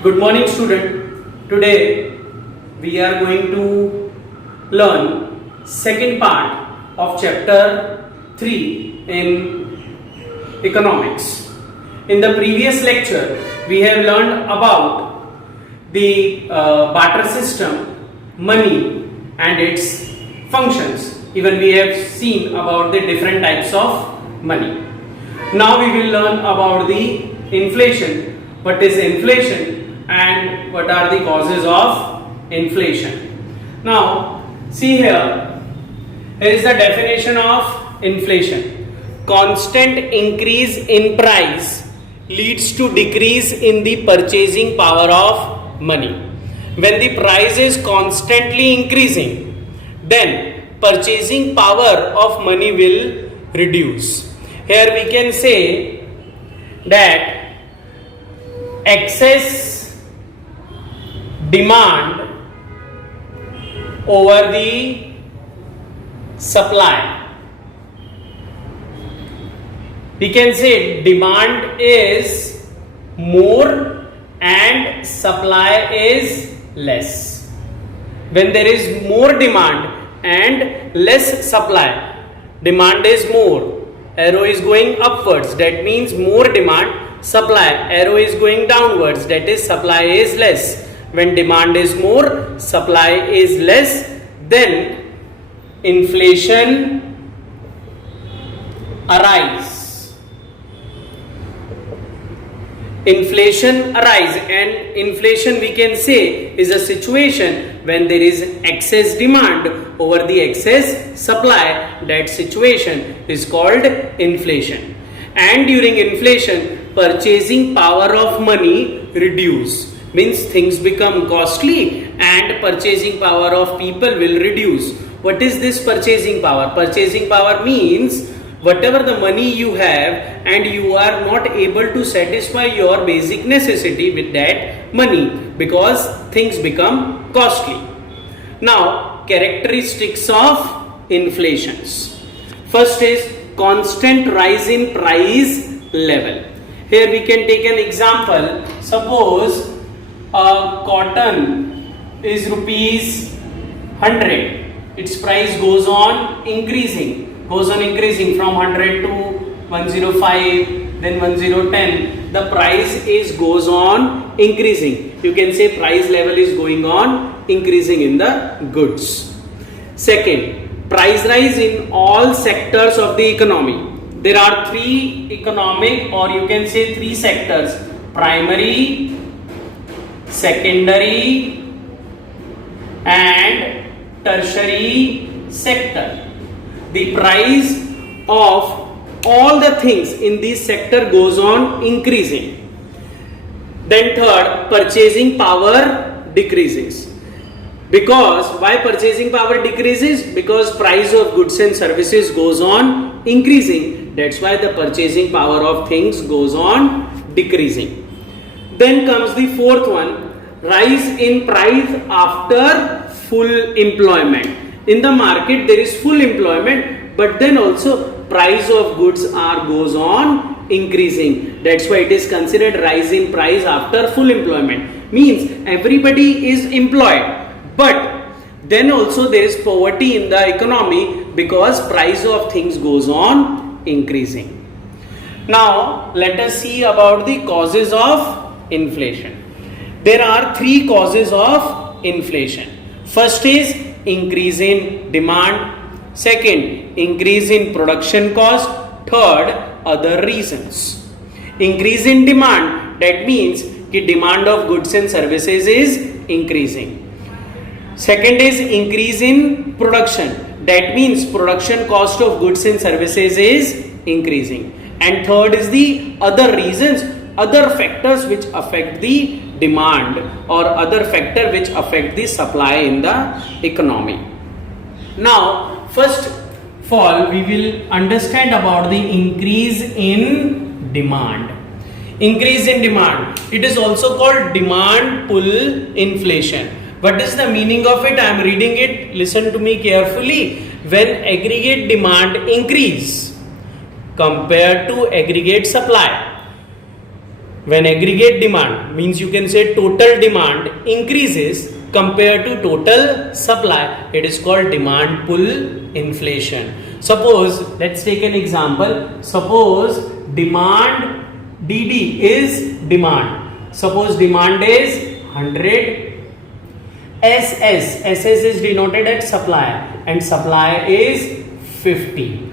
Good morning, student. Today we are going to learn second part of chapter 3 in economics. In the previous lecture we have learned about the barter system, money and its functions. Even we have seen about the different types of money. Now we will learn about the inflation. What is inflation and what are the causes of inflation? Now see here is the definition of inflation. Constant increase in price leads to decrease in the purchasing power of money. When the price is constantly increasing, then purchasing power of money will reduce. Here we can say that excess demand over the supply. We can say demand is more and supply is less. When there is more demand and less supply, demand is more, arrow is going upwards, that means more demand, supply, arrow is going downwards, that is supply is less. When demand is more, supply is less, then inflation arises. Inflation arises, and inflation we can say is a situation when there is excess demand over the excess supply. That situation is called inflation. And during inflation, purchasing power of money reduce. Means things become costly and purchasing power of people will reduce. What is this purchasing power? Purchasing power means whatever the money you have and you are not able to satisfy your basic necessity with that money because things become costly. Now, characteristics of inflations. First is constant rise in price level. Here we can take an example. Suppose cotton is rupees 100. Its price goes on increasing from 100 to 105, then 1010. The price goes on increasing. You can say price level is going on increasing in the goods. Second, price rise in all sectors of the economy. There are three economic, or you can say three sectors: primary, secondary and tertiary sector. The price of all the things in this sector goes on increasing. Then third, purchasing power decreases. Because why purchasing power decreases? Because price of goods and services goes on increasing. That's why the purchasing power of things goes on decreasing. Then comes the fourth one, rise in price after full employment. In the market there is full employment, but then also price of goods goes on increasing. That's why it is considered rise in price after full employment. Means everybody is employed, but then also there is poverty in the economy because price of things goes on increasing. Now let us see about the causes of inflation. There are three causes of inflation. First is increase in demand. Second, increase in production cost. Third, other reasons. Increase in demand, that means the demand of goods and services is increasing. Second is increase in production, that means production cost of goods and services is increasing. And third is the other reasons, other factors which affect the demand or other factor which affect the supply in the economy. Now, first of all, we will understand about the increase in demand. Increase in demand. It is also called demand pull inflation. What is the meaning of it? I am reading it. Listen to me carefully. When aggregate demand increase compared to aggregate supply, When aggregate demand means you can say total demand increases compared to total supply, it is called demand pull inflation. Suppose, let's take an example. Suppose demand DD is demand. Suppose demand is 100. SS is denoted as supply and supply is 50.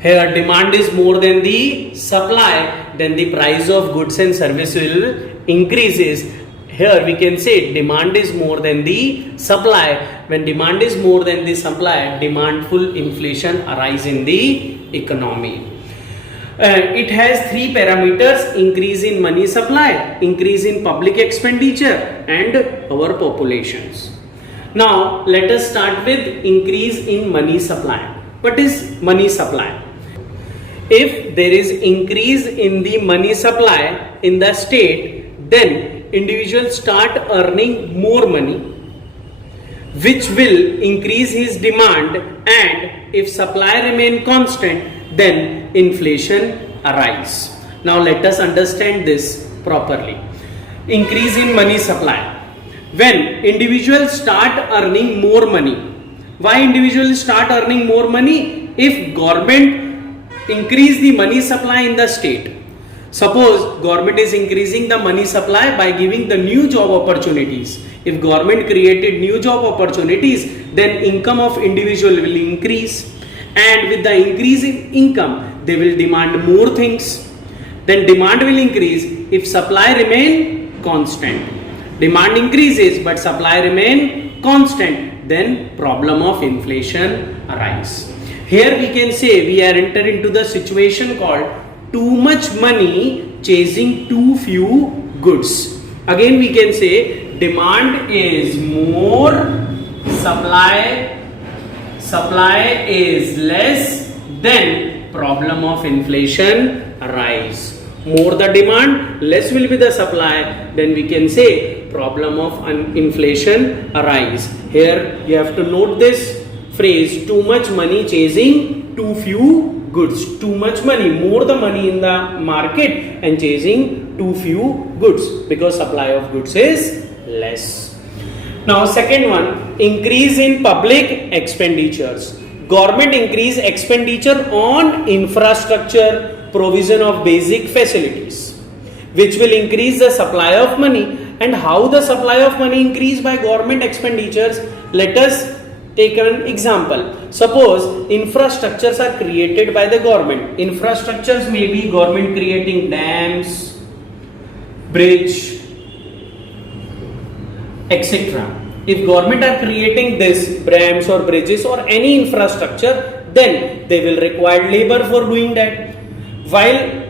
Here demand is more than the supply, then the price of goods and service will increases. Here we can say demand is more than the supply. When demand is more than the supply, demand pull inflation arises in the economy. It has three parameters: increase in money supply, increase in public expenditure, and overpopulations. Now let us start with increase in money supply. What is money supply? If there is increase in the money supply in the state, then individuals start earning more money, which will increase his demand, and if supply remain constant, then inflation arises. Now let us understand this properly. Increase in money supply. When individuals start earning more money, why individuals start earning more money? If government increase the money supply in the state. Suppose government is increasing the money supply by giving the new job opportunities. If government created new job opportunities, then income of individual will increase, and with the increase in income, they will demand more things. Then demand will increase if supply remain constant. Demand increases but supply remain constant, then problem of inflation arises. Here we can say we are entered into the situation called too much money chasing too few goods. Again we can say demand is more, supply is less, then problem of inflation arise. More the demand, less will be the supply, then we can say problem of inflation arise. Here you have to note this phrase, too much money chasing too few goods. Too much money, more the money in the market and chasing too few goods, because supply of goods is less. Now second one, increase in public expenditures. Government increase expenditure on infrastructure, provision of basic facilities, which will increase the supply of money. And how the supply of money increase by government expenditures? Let us take an example. Suppose infrastructures are created by the government. Infrastructures may be government creating dams, bridge, etc. If government are creating this dams or bridges or any infrastructure, then they will require labor for doing that. While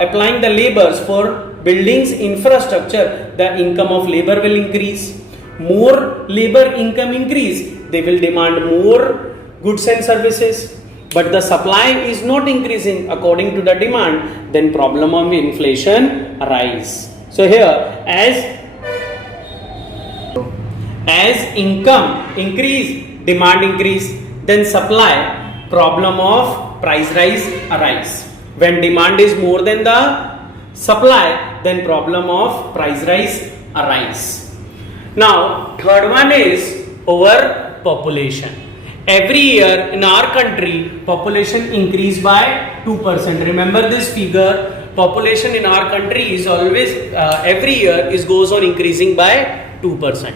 applying the labors for buildings infrastructure, the income of labor will increase. More labor income increase, they will demand more goods and services, but the supply is not increasing according to the demand, then problem of inflation arise. So here as income increase, demand increase, then supply, problem of price rise arise. When demand is more than the supply, then problem of price rise arise. Now third one is overpopulation. Every year in our country population increase by 2%. Remember this figure, population in our country is always every year goes on increasing by 2%.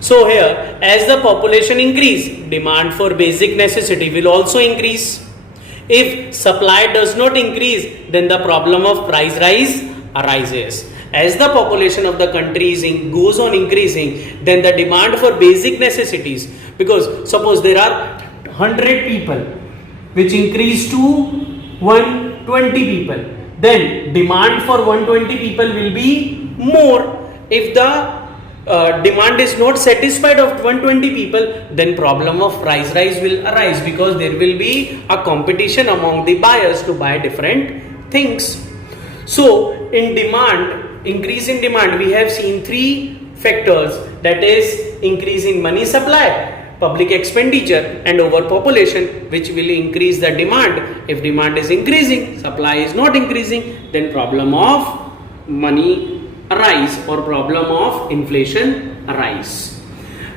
So here as the population increase, demand for basic necessity will also increase. If supply does not increase, then the problem of price rise arises. As the population of the country goes on increasing, then the demand for basic necessities, because suppose there are 100 people which increase to 120 people, then demand for 120 people will be more. If the demand is not satisfied of 120 people, then problem of price rise will arise, because there will be a competition among the buyers to buy different things. So in demand, increase in demand, we have seen three factors, that is increase in money supply, public expenditure and overpopulation, which will increase the demand. If demand is increasing, supply is not increasing, then problem of money arise or problem of inflation arise.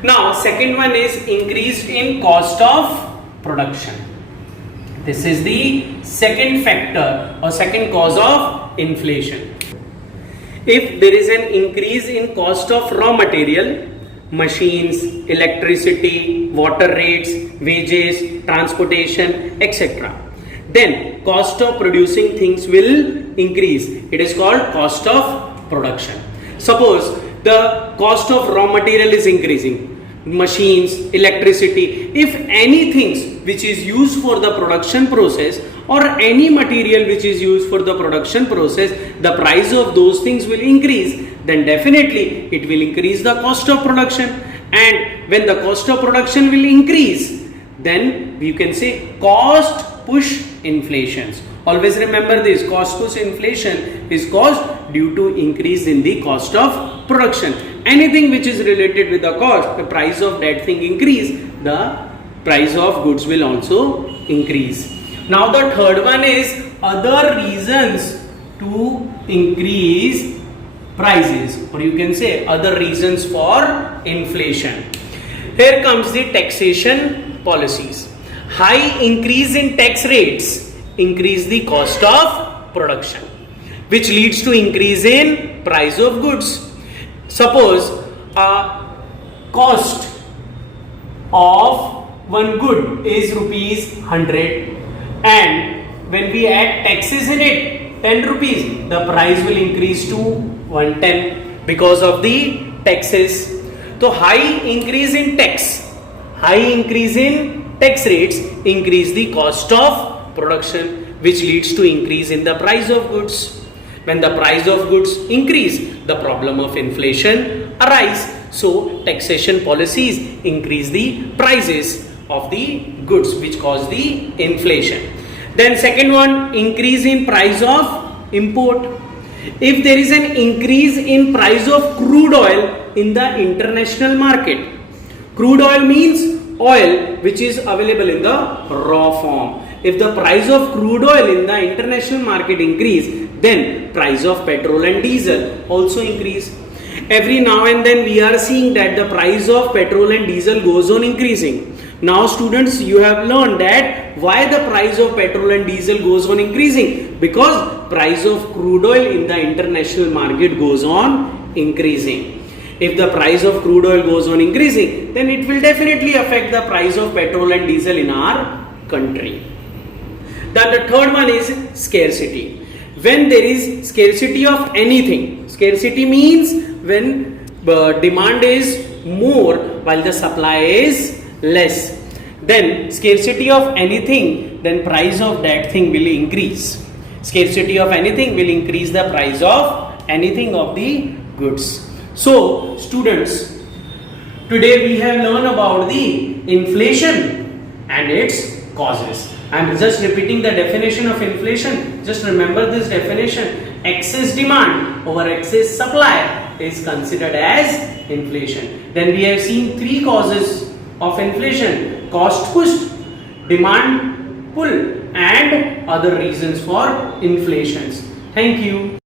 Now second one is increase in cost of production. This is the second factor or second cause of inflation. If there is an increase in cost of raw material, machines, electricity, water rates, wages, transportation, etc., then cost of producing things will increase. It is called cost of production. Suppose the cost of raw material is increasing, machines, electricity, if anything which is used for the production process or any material which is used for the production process, the price of those things will increase, then definitely it will increase the cost of production. And when the cost of production will increase, then we can say cost push inflations. Always remember this, cost push inflation is caused due to increase in the cost of production. Anything which is related with the cost, the price of that thing increase, the price of goods will also increase. Now the third one is other reasons to increase prices, or you can say other reasons for inflation. Here comes the taxation policies. High increase in tax rates increase the cost of production, which leads to increase in price of goods. Suppose a cost of one good is rupees 100, and when we add taxes in it 10 rupees, the price will increase to 110 because of the taxes. So high increase in tax, high increase in tax rates increase the cost of production, which leads to increase in the price of goods. When the price of goods increase, the problem of inflation arise. So taxation policies increase the prices of the goods, which cause the inflation. Then second one, increase in price of import. If there is an increase in price of crude oil in the international market, crude oil means oil which is available in the raw form. If the price of crude oil in the international market increase, then price of petrol and diesel also increase. Every now and then we are seeing that the price of petrol and diesel goes on increasing. Now students, you have learned that why the price of petrol and diesel goes on increasing, because price of crude oil in the international market goes on increasing. If the price of crude oil goes on increasing, then it will definitely affect the price of petrol and diesel in our country. Then the third one is scarcity. When there is scarcity of anything, scarcity means when demand is more while the supply is less. Then scarcity of anything, then price of that thing will increase. Scarcity of anything will increase the price of anything of the goods. So students, today we have learned about the inflation and its causes. I am just repeating the definition of inflation. Just remember this definition. Excess demand over excess supply is considered as inflation. Then we have seen three causes of inflation: cost push, demand pull, and other reasons for inflations. Thank you.